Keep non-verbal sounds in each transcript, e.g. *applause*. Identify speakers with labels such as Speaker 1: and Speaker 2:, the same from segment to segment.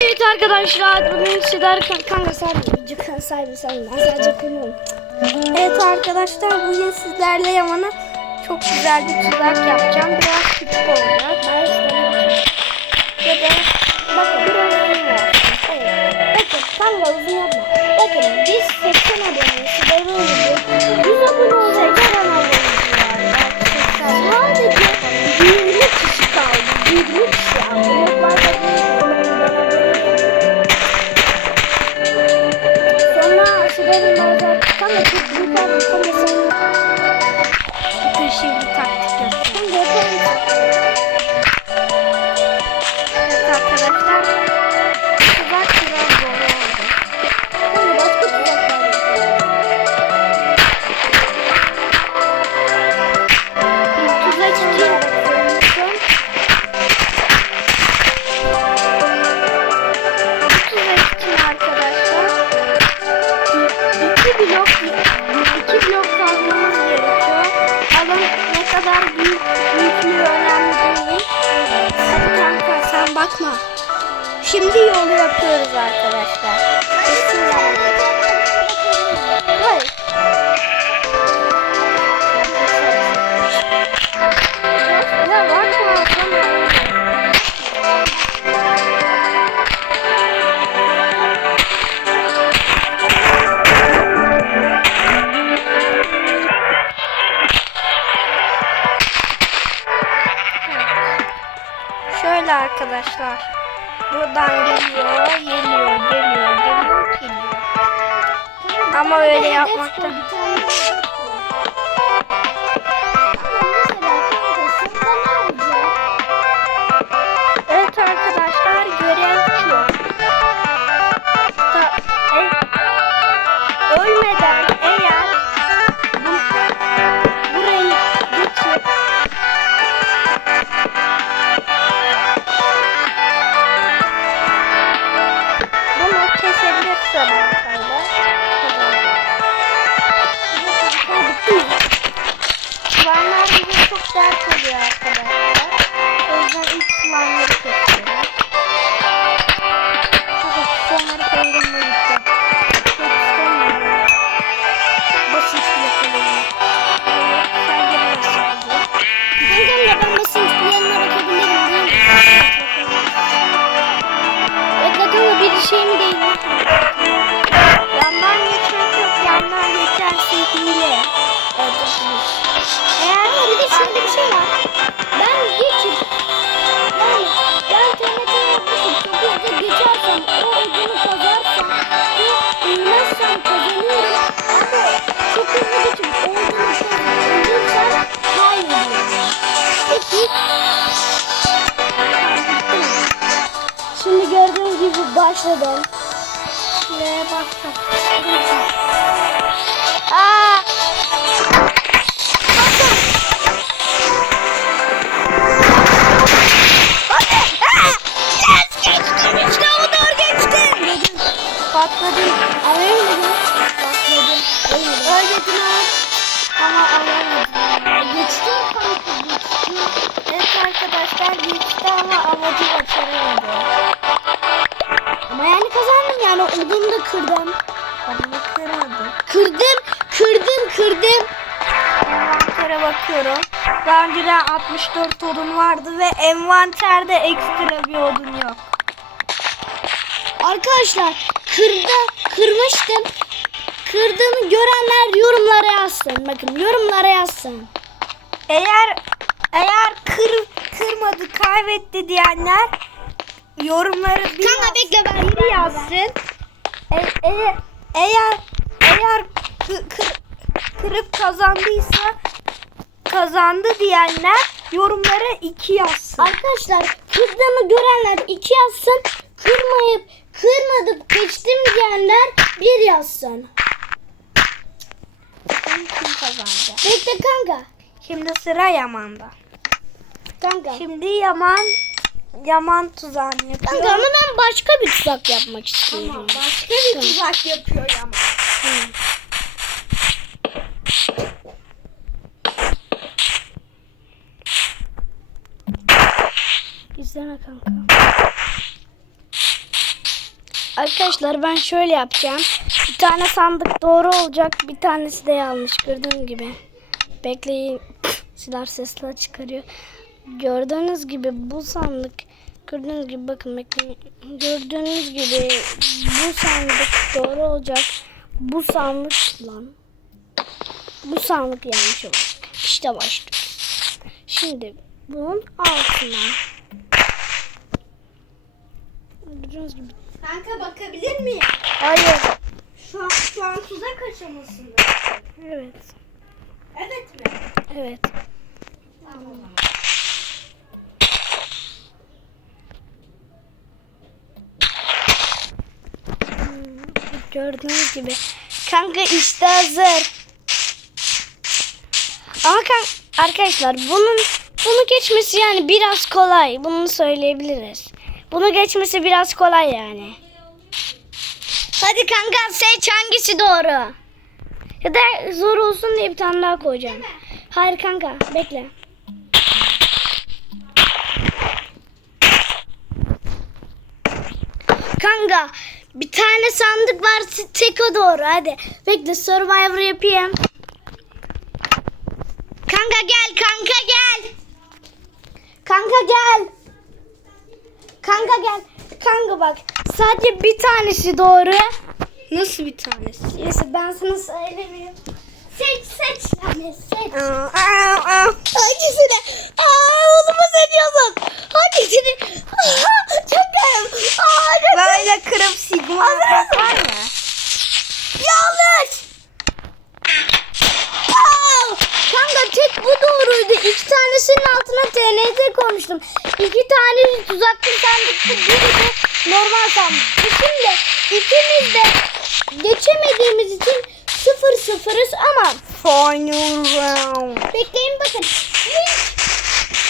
Speaker 1: Evet arkadaşlar bugün sizler kan kanka sahibi sen ben sadece kıyıyorum. Evet arkadaşlar bugün sizlerle Yaman'a çok güzel bir tuzak yapacağım. Biraz küçük olacak. Ben istemiyorum. Ve de bakın biraz uzun yaptım. Evet. Bakın kanka uzun yapma. Bakın biz 80 aboneyiz. Sizlere olacak. 100 abone olacak. Yaman abone Sadece 20 kişi kaldı. 20 kişi. Abone Sonra Sigar'ın orada kanka çok bakma. Şimdi yolu yapıyoruz arkadaşlar. Bismillahirrahmanirrahim. Arkadaşlar. Buradan geliyor, geliyor, geliyor, geliyor, geliyor. Ama öyle yapmakta. Çok dert oluyor arkadaşlar. O yüzden ilk slime'ları
Speaker 2: başladım.
Speaker 1: Şuraya baktım. Aa! Patladım.
Speaker 2: Ama ölmedim.
Speaker 1: Patladım. Ha. Ama alamadım.
Speaker 2: Geçtim kanka geçtim.
Speaker 1: Evet arkadaşlar geçti ama amacı başaramadı.
Speaker 2: Ama yani kazandım yani odunu da kırdım.
Speaker 1: Onu kırmadı.
Speaker 2: Kırdım, kırdım, kırdım.
Speaker 1: Envantere bakıyorum. Daha önceden 64 odun vardı ve envanterde ekstra bir odun yok.
Speaker 2: Arkadaşlar kırdı, kırmıştım. Kırdığımı görenler yorumlara yazsın. Bakın yorumlara yazsın.
Speaker 1: Eğer eğer kır kırmadı kaybetti diyenler yorumları bir
Speaker 2: Kanka bekle ben
Speaker 1: biri yazsın. E- e- eğer eğer kı- kır- kırıp kazandıysa kazandı diyenler yorumlara iki yazsın.
Speaker 2: Arkadaşlar kırdığımı görenler iki yazsın. Kırmayıp kırmadım geçtim diyenler bir yazsın.
Speaker 1: Bakalım kim kazandı?
Speaker 2: Bekle kanka.
Speaker 1: Şimdi sıra Yaman'da.
Speaker 2: Kanka.
Speaker 1: Şimdi Yaman Yaman tuzağını yapıyor.
Speaker 2: Kanka ama ben başka bir tuzak yapmak istiyorum.
Speaker 1: Tamam, başka bir tuzak yapıyor Yaman.
Speaker 2: İzleme kanka. Arkadaşlar ben şöyle yapacağım. Bir tane sandık doğru olacak. Bir tanesi de yanlış. Gördüğünüz gibi. Bekleyin. Silah sesler çıkarıyor. Gördüğünüz gibi bu sandık gördüğünüz gibi bakın bekleyin. Gördüğünüz gibi bu sandık doğru olacak. Bu sandık lan. Bu sandık yanlış olacak. İşte başlıyoruz. Şimdi bunun altına Gördüğünüz gibi
Speaker 1: Kanka bakabilir miyim?
Speaker 2: Hayır.
Speaker 1: Şu an, şu an tuzak aşamasında.
Speaker 2: Evet.
Speaker 1: Evet mi?
Speaker 2: Evet.
Speaker 1: Tamam.
Speaker 2: Gördüğünüz gibi. Kanka işte hazır. Ama kan arkadaşlar bunun bunu geçmesi yani biraz kolay. Bunu söyleyebiliriz. Bunu geçmesi biraz kolay yani. Hadi kanka seç hangisi doğru. Ya da zor olsun diye bir tane daha koyacağım. Hayır kanka bekle. Kanka bir tane sandık var tek o doğru hadi. Bekle survivor yapayım. Kanka gel kanka gel. Kanka gel. Kanka gel. Kanka bak sadece bir tanesi doğru.
Speaker 1: Nasıl bir tanesi?
Speaker 2: Neyse ben sana söylemiyorum.
Speaker 1: Seç seç. Yani seç.
Speaker 2: Hangisini? Aa, oğlumu seçiyorsun. Hangisini? *laughs* Garip. Aa,
Speaker 1: Böyle kırıp sigma var mı?
Speaker 2: Yanlış. Aa, kanka tek bu doğruydu. İki tanesinin altına TNT koymuştum. İki tane tuzaklı sandıktı. Biri de normal sandıktı. Şimdi ikimiz de geçemediğimiz için sıfır sıfırız ama
Speaker 1: Final round.
Speaker 2: Bekleyin bakın. İlk,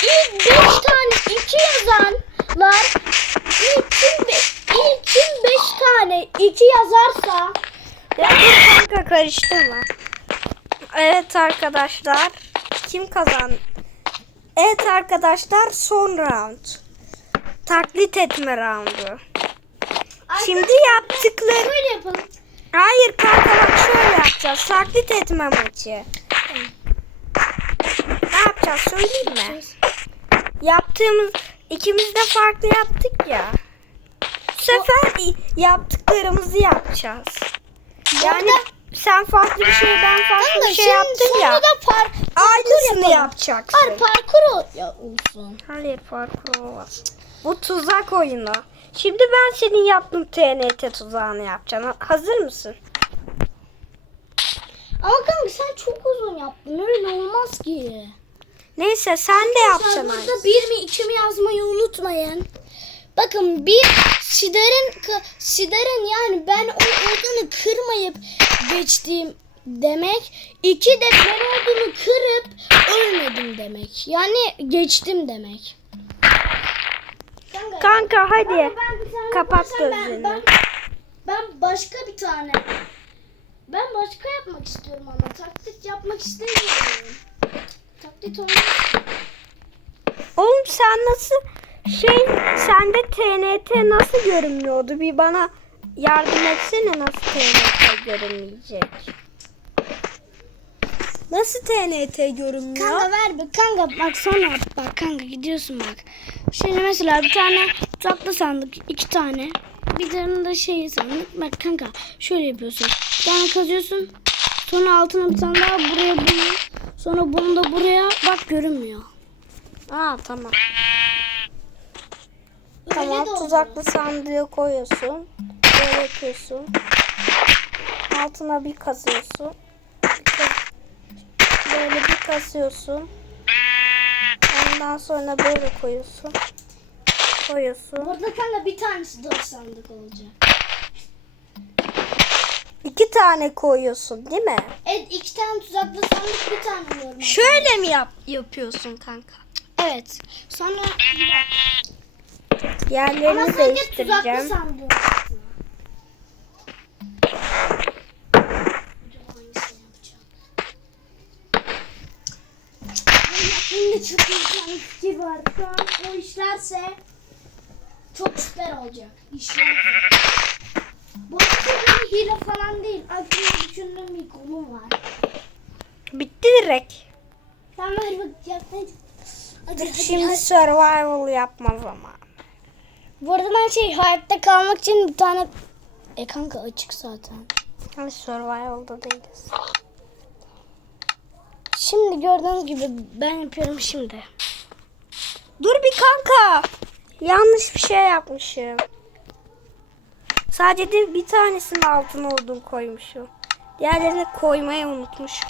Speaker 2: ilk beş tane iki yazanlar ilkin, be, ilkin beş tane iki yazarsa
Speaker 1: Ya dur kanka karıştırma. Evet arkadaşlar. Kim kazandı? Evet arkadaşlar son round. Taklit etme roundu. Şimdi yaptıkları...
Speaker 2: böyle yapalım.
Speaker 1: Hayır kanka bak şöyle yapacağız. Taklit etme maçı. Ne yapacağız söyleyeyim mi? Yaptığımız ikimiz de farklı yaptık ya. Bu sefer yaptıklarımızı yapacağız. Yani sen farklı bir şey ben farklı bir şey yaptın ya.
Speaker 2: da par
Speaker 1: Aynısını
Speaker 2: yapalım.
Speaker 1: yapacaksın.
Speaker 2: Par parkur ya olsun.
Speaker 1: Hayır parkur olmaz. Bu tuzak oyunu. Şimdi ben senin yaptığın TNT tuzağını yapacağım. Hazır mısın?
Speaker 2: Ama kanka sen çok uzun yaptın. Öyle olmaz ki.
Speaker 1: Neyse sen de yapacaksın
Speaker 2: Burada bir mi iki mi yazmayı unutmayın. Bakın bir Sidar'ın ka- Sidar'ın yani ben o odunu kırmayıp geçtiğim demek. İki de ben odunu kırıp ölmedim demek. Yani geçtim demek.
Speaker 1: Kanka hadi.
Speaker 2: bir tane
Speaker 1: Kapat
Speaker 2: yaparsam ben-
Speaker 1: gözlerini.
Speaker 2: Ben, ben başka bir tane. Ben başka yapmak istiyorum ama taklit yapmak istemiyorum. Taklit olmaz.
Speaker 1: Oğlum sen nasıl şey sende TNT nasıl görünmüyordu? Bir bana yardım etsene nasıl TNT görünmeyecek. Nasıl TNT görünmüyor?
Speaker 2: Kanka ver bir kanka bak sonra bak kanka gidiyorsun bak. Şimdi mesela bir tane tatlı sandık iki tane. Bir tane de şey sandık. Bak kanka şöyle yapıyorsun. Bir tane kazıyorsun. Sonra altına bir tane daha buraya bunu. Sonra bunu da buraya bak görünmüyor.
Speaker 1: Aa tamam. Tamam tuzaklı sandığı koyuyorsun. Böyle yapıyorsun. Altına bir kazıyorsun. Böyle bir kazıyorsun. Ondan sonra böyle koyuyorsun. Koyuyorsun.
Speaker 2: Burada kanka bir tanesi dört sandık olacak.
Speaker 1: İki tane koyuyorsun değil mi?
Speaker 2: Evet iki tane tuzaklı sandık bir tane normal.
Speaker 1: Şöyle mi yap yapıyorsun kanka?
Speaker 2: Evet. Sonra ama
Speaker 1: Yerlerini
Speaker 2: tuzaklı
Speaker 1: değiştireceğim.
Speaker 2: olsun. Acaba hangisini yapacağım? Benim aklımda çok iyi bir tane fikir var. Şu an o işlerse çok süper olacak. İşler. Bu arada bir hile falan değil. Aklımda düşündüğüm bir konu var.
Speaker 1: Bitti direkt.
Speaker 2: Sen ver bak yapmaya Hadi, hadi,
Speaker 1: Şimdi
Speaker 2: hadi.
Speaker 1: survival yapma zamanı.
Speaker 2: Bu arada ben şey hayatta kalmak için bir tane... E kanka açık zaten.
Speaker 1: Hani survival'da değiliz.
Speaker 2: Şimdi gördüğünüz gibi ben yapıyorum şimdi.
Speaker 1: Dur bir kanka. Yanlış bir şey yapmışım. Sadece de bir tanesinin altına odun koymuşum. Diğerlerini koymayı unutmuşum.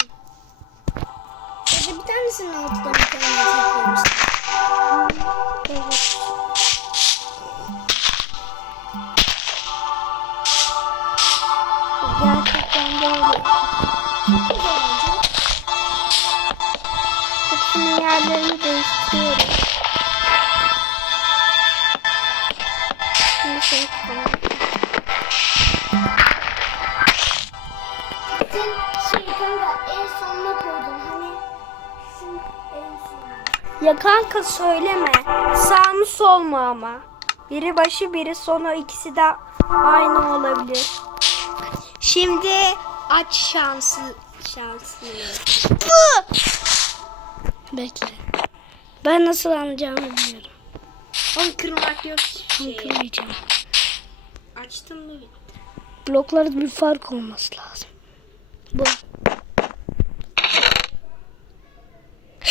Speaker 2: Sadece bir tanesinin altına bir tane koymuştum.
Speaker 1: Evet. Gerçekten böyle. Hepsinin yerlerini değiştiriyorum. Ya kanka söyleme. Sağ mı sol mu ama? Biri başı biri sonu ikisi de aynı olabilir. Şimdi aç şansı şansını. Bu!
Speaker 2: Bekle. Ben nasıl anlayacağımı bilmiyorum.
Speaker 1: Onu kırmak yok
Speaker 2: Bunu kırmayacağım.
Speaker 1: Açtım mı?
Speaker 2: Bloklarda bir fark olması lazım. Bu.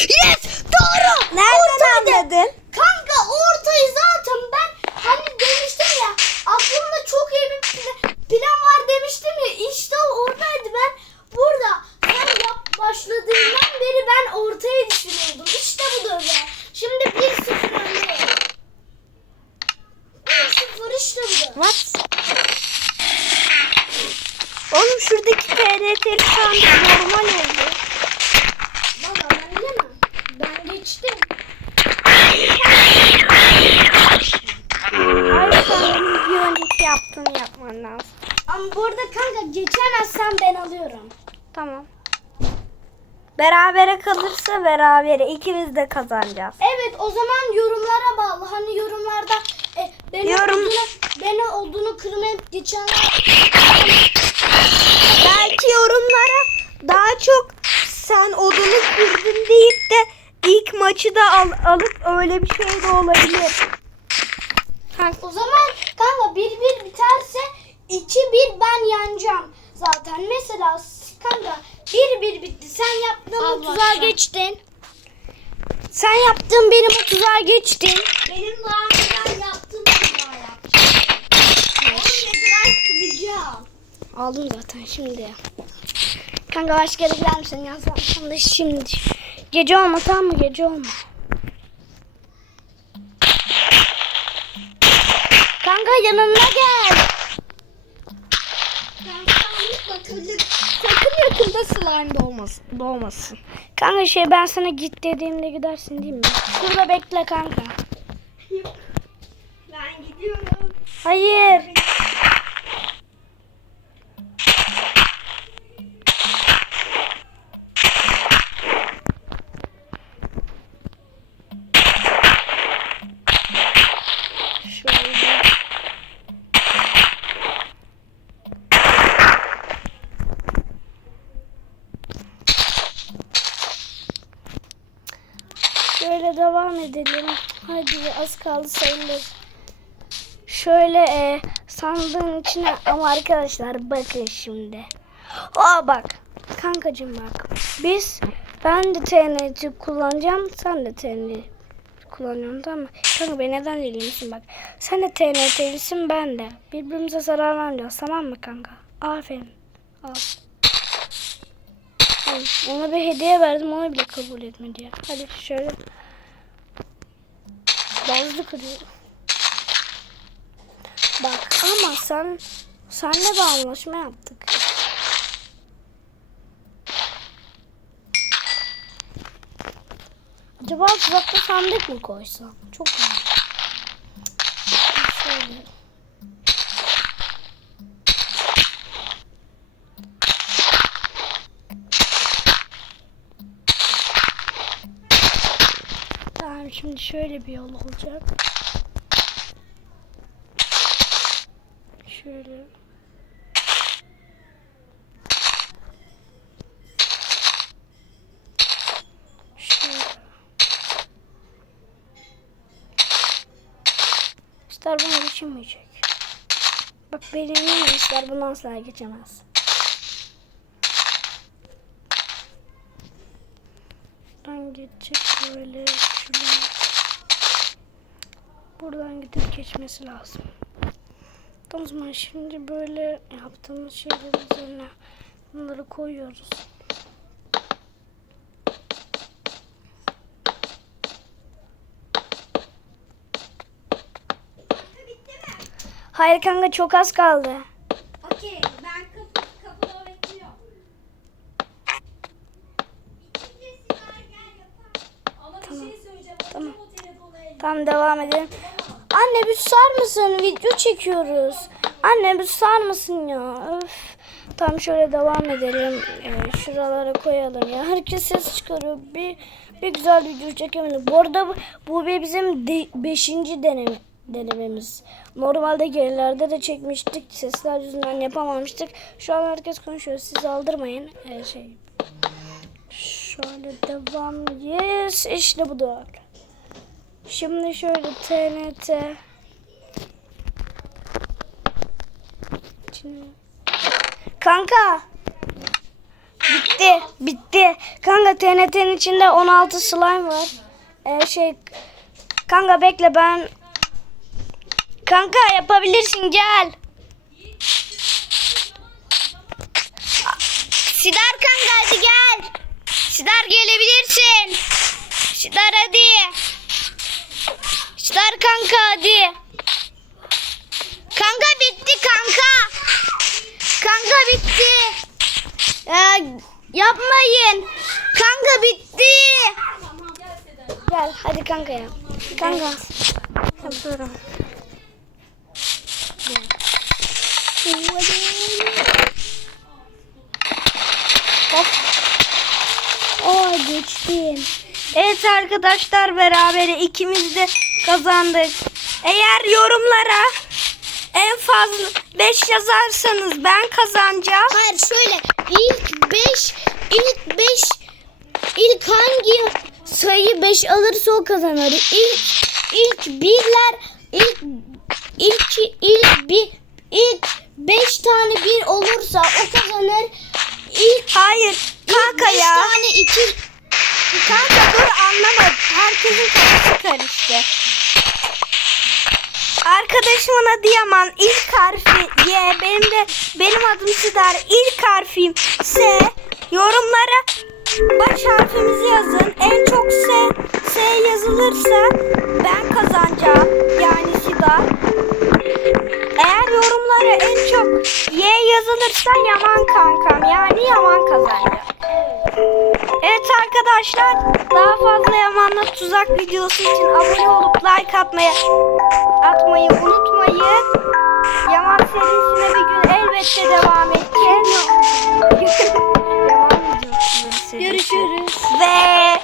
Speaker 1: Yes! Doğru! Nereden anladın?
Speaker 2: Kanka ortayı zaten ben hani demiştim ya aklımda çok iyi bir plan, plan var demiştim ya işte o oradaydı ben burada sen yap başladığından beri ben ortaya düşünüyordum işte bu da öyle şimdi 1-0 önde 1-0 işte bu da
Speaker 1: What? Oğlum şuradaki TRT sandık normal oldu.
Speaker 2: baba ben bilemem ben geçtim
Speaker 1: Hayır sen benim bir önceki lazım.
Speaker 2: ama burada kanka geçemezsen ben alıyorum
Speaker 1: Tamam. Berabere kalırsa berabere ikimiz de kazanacağız.
Speaker 2: Evet o zaman yorumlara bağlı. Hani yorumlarda e, beni,
Speaker 1: Yorum-
Speaker 2: olduğunu, beni olduğunu kırmayıp geçenler
Speaker 1: Belki yorumlara daha çok sen odunu kırdın deyip de ilk maçı da al, alıp öyle bir şey de olabilir.
Speaker 2: O zaman kanka 1-1 biterse 2-1 ben yeneceğim. Zaten mesela kanka 1-1 bitti. Sen yaptığın
Speaker 1: Allah
Speaker 2: 30'a
Speaker 1: aşkına.
Speaker 2: geçtin. Sen yaptın benim 30'a geçtin.
Speaker 1: Benim daha önceden yaptığım tuzağı yapacağım. Onu biraz kıracağım.
Speaker 2: Aldım zaten şimdi. Kanka başka yere gider misin ya? Sen de şimdi. Gece olma tamam mı? Gece olma. Kanka yanına gel.
Speaker 1: Sakın yakında slime doğmasın. doğmasın.
Speaker 2: Kanka şey ben sana git dediğimde gidersin değil mi? Şurada bekle kanka.
Speaker 1: Ben gidiyorum.
Speaker 2: Hayır. Az kaldı sayılır. Şöyle e, sandığın içine ama arkadaşlar bakın şimdi. Aa bak. Kankacım bak. Biz ben de TNT kullanacağım. Sen de TNT kullanıyorsun tamam mı? Kanka ben neden deliymişsin bak. Sen de TNT'lisin ben de. Birbirimize zarar vermeyeceğiz tamam mı kanka? Aferin. Al. Ona bir hediye verdim ona bile kabul etmedi ya. Hadi şöyle. Bazı kırıyorum. Bak ama sen senle bir anlaşma yaptık. Acaba tuzakta sandık mı koysam? Çok iyi. Şimdi şöyle bir yol olacak. Şöyle.
Speaker 1: Star buna geçemeyecek. Bak benim Star bunu asla geçemez. Ben geçecek böyle şuraya. Buradan gidip geçmesi lazım. O zaman şimdi böyle yaptığımız şeylerin üzerine bunları koyuyoruz. Hayır kanka çok az kaldı.
Speaker 2: Okey ben kapı, kapıda bekliyorum. İkinci Sinan gel yapalım. Ama bir şey söyleyeceğim.
Speaker 1: Tamam.
Speaker 2: O
Speaker 1: Tamam devam edelim. Anne bir susar mısın? Video çekiyoruz. Anne bir susar mısın ya? Öf. Tamam şöyle devam edelim. Ee, şuralara koyalım ya. Herkes ses çıkarıyor. Bir bir güzel video çekemedik. Bu arada bu, bu bizim de, beşinci deneme, denememiz. Normalde gerilerde de çekmiştik. Sesler yüzünden yapamamıştık. Şu an herkes konuşuyor. Siz aldırmayın. Ee, şey. Şöyle devam. Yes işte bu da. Şimdi şöyle TNT. Kanka! Bitti bitti. Kanka TNT'nin içinde 16 slime var. Ee, şey kanka bekle ben kanka yapabilirsin gel. Sidar kanka hadi gel. Sidar gelebilirsin. Sidar hadi Çıkar kanka hadi. Kanka bitti kanka. Kanka bitti. Ee, yapmayın. Kanka bitti. Gel hadi kanka yap. Kanka. Yapıyorum. Hop. Aa geçtim. Evet arkadaşlar beraber ikimiz de kazandık. Eğer yorumlara en fazla 5 yazarsanız ben kazanacağım.
Speaker 2: Hayır şöyle ilk 5 ilk 5 ilk hangi sayı 5 alırsa o kazanır. İlk ilk birler ilk ilk ilk bir ilk 5 tane bir olursa o kazanır. İlk
Speaker 1: Hayır kanka
Speaker 2: beş
Speaker 1: ya.
Speaker 2: tane 2
Speaker 1: Kanka dur anlamadım. Herkesin kafası karıştı. Arkadaşımın adı Yaman. İlk harfi Y. Benim de benim adım Sidar. İlk harfim S. Yorumlara baş harfimizi yazın. En çok S, S yazılırsa ben kazanacağım. Yani Sidar. Eğer yorumlara en çok Y yazılırsa Yaman kankam. Yani Yaman kazanacak. Evet arkadaşlar daha fazla Yaman'la tuzak videosu için abone olup like atmayı atmayı unutmayın. Yaman serisine bir gün elbette devam edeceğiz. *laughs* Yaman videoları.
Speaker 2: Görüşürüz.
Speaker 1: Ve